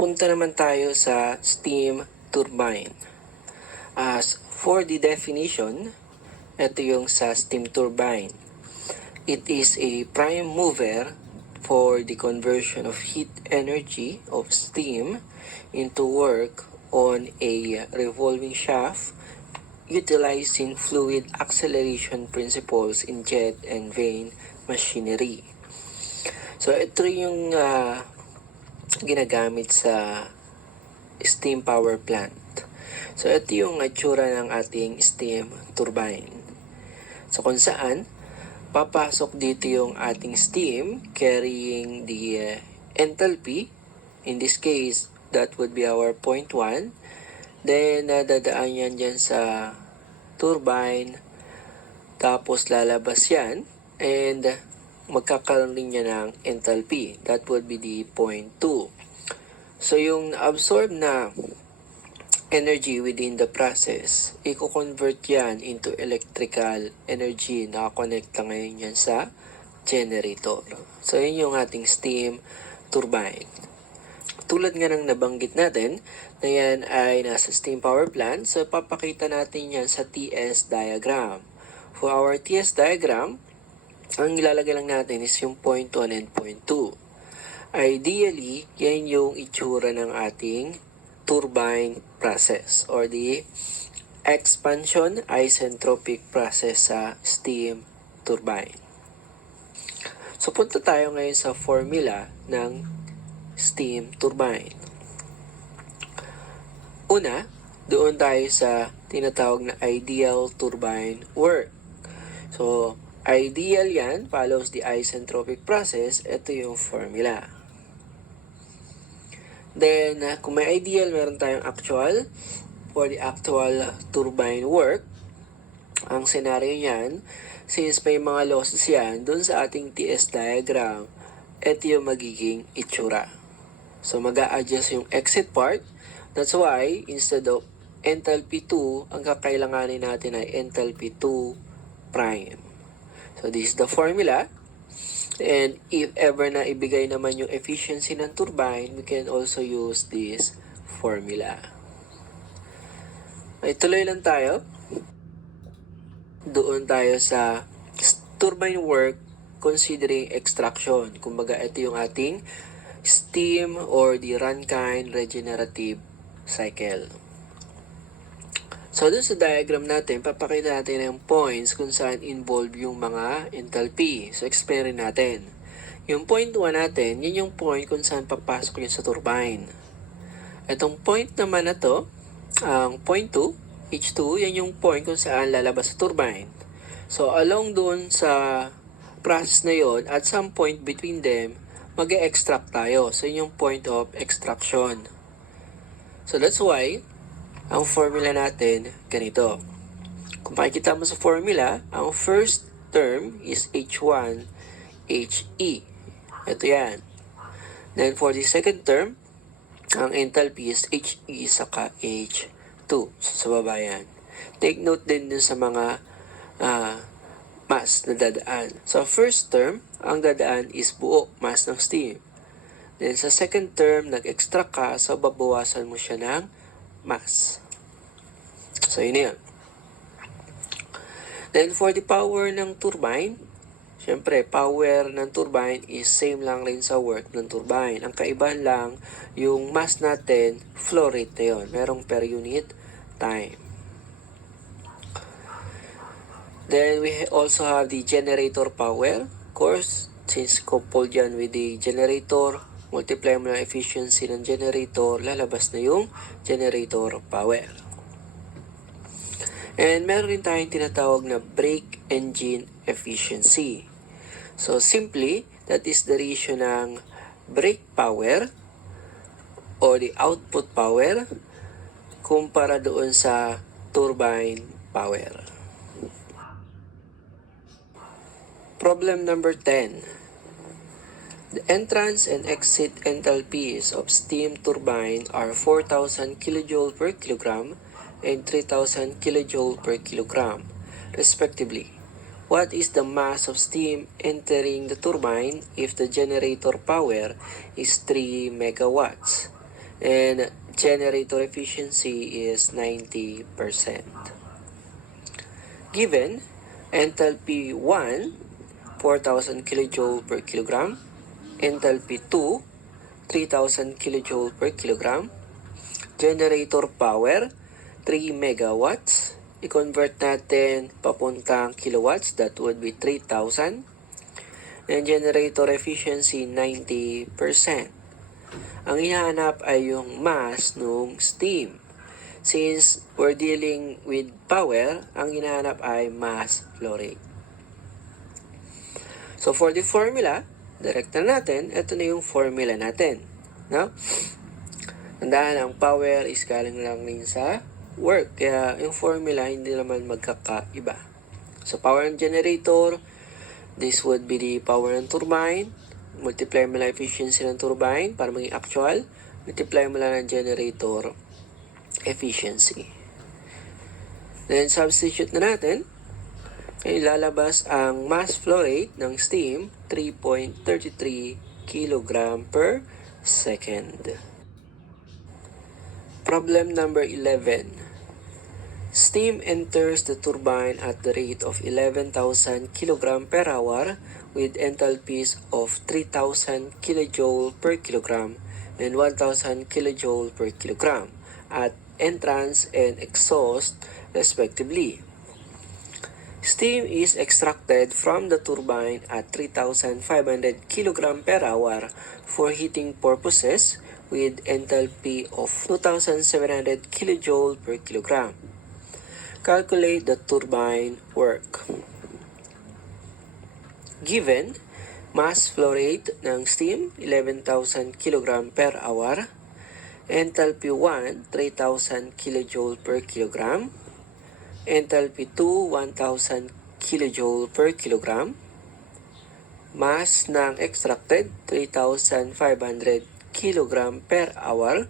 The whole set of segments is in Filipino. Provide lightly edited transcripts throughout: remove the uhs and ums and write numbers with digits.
punta naman tayo sa steam turbine. As for the definition, ito yung sa steam turbine. It is a prime mover for the conversion of heat energy of steam into work on a revolving shaft utilizing fluid acceleration principles in jet and vane machinery. So ito yung ginagamit sa steam power plant. So ito yung itsura ng ating steam turbine. So kung saan papasok dito yung ating steam carrying the enthalpy. In this case, that would be our point 1. Then dadaan yan dyan sa turbine. Tapos lalabas yan. And magkakaroon din niya ng enthalpy. That would be the point 2. So yung absorb na energy within the process, i-convert yan into electrical energy na connecta ngayon yan sa generator. So yun yung ating steam turbine. Tulad nga ng nabanggit natin, na yan ay nasa steam power plant, so papakita natin yan sa TS diagram. For our TS diagram, ang ilalagay lang natin is yung point 1 and point 2. Ideally, yan yung itsura ng ating turbine process or the expansion isentropic process sa steam turbine. So punta tayo ngayon sa formula ng steam turbine. Una, doon tayo sa tinatawag na ideal turbine work. So ideal yan, follows the isentropic process. Ito yung formula. Then, kung may ideal, meron tayong actual. For the actual turbine work, ang scenario niyan, since may mga losses yan, dun sa ating TS diagram, ito yung magiging itsura. So, mag-a-adjust yung exit part. That's why, instead of enthalpy 2, ang kakailanganin natin ay enthalpy 2 prime. So, this is the formula. And if ever na ibigay naman yung efficiency ng turbine, we can also use this formula. Ay, tuloy lang tayo. Doon tayo sa turbine work considering extraction. Kumbaga, ito yung ating steam or the Rankine regenerative cycle. So, dun sa diagram natin, papakita natin yung points kung saan involved yung mga enthalpy. So, explain natin. Yung point 1 natin, yun yung point kung saan papasok yun sa turbine. Itong point naman na to, ang point 2, H2, yan yung point kung saan lalabas sa turbine. So, along dun sa process na yun, at some point between them, mag-extract tayo. So, yun yung point of extraction. So, that's why, ang formula natin, ganito. Kung makikita mo sa formula, ang first term is H1, HE. Ito yan. Then for the second term, ang enthalpy is HE saka H2. So, sa baba yan. Take note din sa mga mass na dadaan. So first term, ang dadaan is buo mass ng steam. Then sa second term, nag-extract ka, so babawasan mo siya ng mass. So, yun yan. Then, for the power ng turbine, syempre, power ng turbine is same lang rin sa work ng turbine. Ang kaibahan lang, yung mass natin, flow rate na yun. Merong per unit time. Then, we also have the generator power. Of course, since coupled yan with the generator, multiply mo ng efficiency ng generator, lalabas na yung generator power. And meron rin tayong tinatawag na brake engine efficiency. So simply, that is the ratio ng brake power or the output power kumpara doon sa turbine power. Problem number 10. The entrance and exit enthalpies of steam turbine are 4,000 kJ per kilogram and 3,000 kJ per kilogram, respectively. What is the mass of steam entering the turbine if the generator power is 3 megawatts? and generator efficiency is 90%. Given enthalpy 1, 4,000 kJ per kilogram, enthalpy 2, 3,000 kJ per kilogram, generator power 3 megawatts, i-convert natin papuntang kilowatts, that would be 3,000, and generator efficiency 90%. Ang hinahanap ay yung mass ng steam. Since we're dealing with power, ang hinahanap ay mass flow rate. So for the formula, direct na natin, ito na yung formula natin. No? Tandaan, ang power is galing lang rin sa work. Kaya yung formula hindi naman magkakaiba. So power ng generator, this would be the power ng turbine. Multiply mo lang efficiency ng turbine para maging actual. Multiply mo lang ng generator efficiency. Then substitute na natin. Ilalabas ang mass flow rate ng steam, 3.33 kg per second. Problem number 11. Steam enters the turbine at the rate of 11,000 kg per hour with enthalpies of 3,000 kJ per kilogram and 1,000 kJ per kilogram at entrance and exhaust respectively. Steam is extracted from the turbine at 3,500 kg per hour for heating purposes with enthalpy of 2,700 kJ per kilogram. Calculate the turbine work. Given, mass flow rate ng steam, 11,000 kg per hour, enthalpy 1, 3,000 kJ per kilogram, enthalpy 2, 1,000 kJ per kilogram, mass ng extracted, 3,500 kg per hour,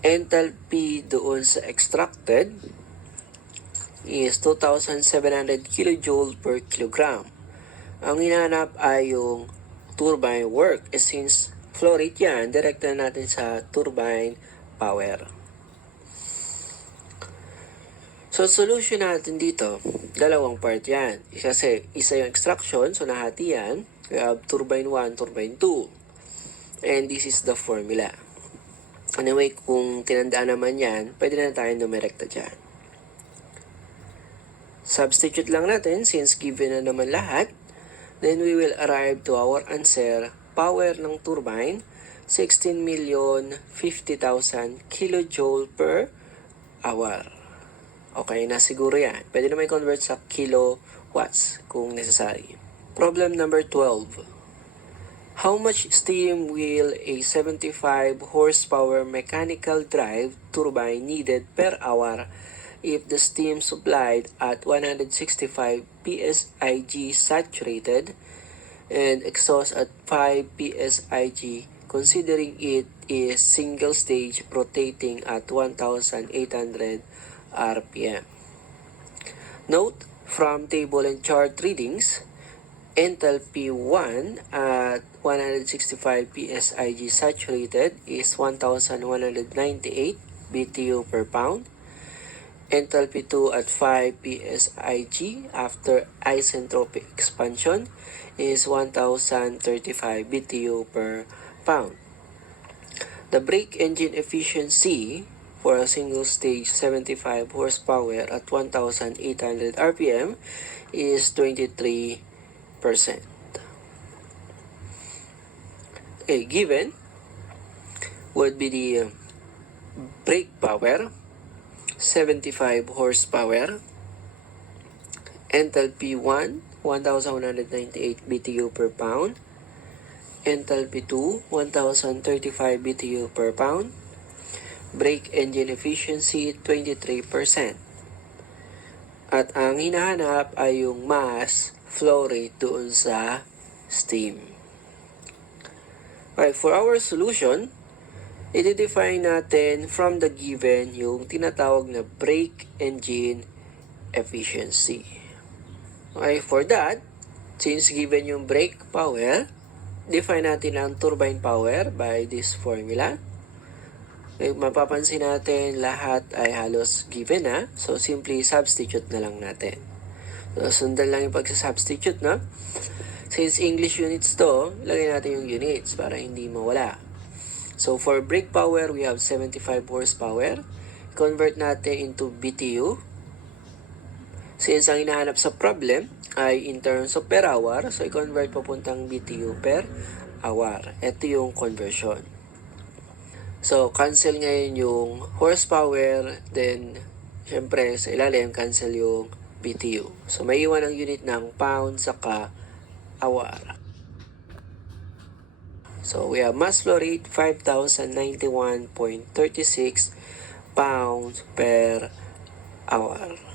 enthalpy doon sa extracted is 2,700 kJ per kilogram. Ang hinahanap ay yung turbine work. Since flow rate yan, direct na natin sa turbine power. So, solution natin dito, dalawang part yan. Kasi isa yung extraction, so nahati yan. We have turbine 1, turbine 2. And this is the formula. Anyway, kung tinandaan naman yan, pwede na tayo dumirekta dyan. Substitute lang natin since given na naman lahat. Then we will arrive to our answer. Power ng turbine, 16,050,000 kJ per hour. Okay na siguro yan. Pwede naman i-convert sa kilowatts kung necessary. Problem number 12. How much steam will a 75 horsepower mechanical drive turbine needed per hour if the steam supplied at 165 psig saturated and exhaust at 5 psig, considering it is single stage rotating at 1,800 rpm. Note, from table and chart readings, enthalpy 1 at 165 psig saturated is 1,198 BTU per pound. Enthalpy 2 at 5 psig after isentropic expansion is 1,035 BTU per pound. The brake engine efficiency for a single stage 75 horsepower at 1,800 RPM is 23%. A given would be the brake power, 75 horsepower, enthalpy 1, 1,198 BTU per pound, enthalpy 2, 1,035 BTU per pound, brake engine efficiency 23%. At ang hinahanap ay yung mass flow rate doon sa steam. Right, for our solution, i-define natin from the given yung tinatawag na brake engine efficiency. Okay, for that, since given yung brake power, define natin ang turbine power by this formula. Mapapansin natin lahat ay halos given na. So, simply substitute na lang natin. So, sundan lang yung pagsasubstitute, no? Since English units to, lagay natin yung units para hindi mawala. So, for brake power, we have 75 horsepower. Convert natin into BTU. Since ang hinahanap sa problem ay in terms of per hour, so i-convert papuntang BTU per hour. Ito yung conversion. So, cancel ngayon yung horsepower, then, syempre, sa ilalim, cancel yung BTU. So, may iwan ang unit ng pound saka hour. So, we have mass flow rate 5,091.36 pounds per hour.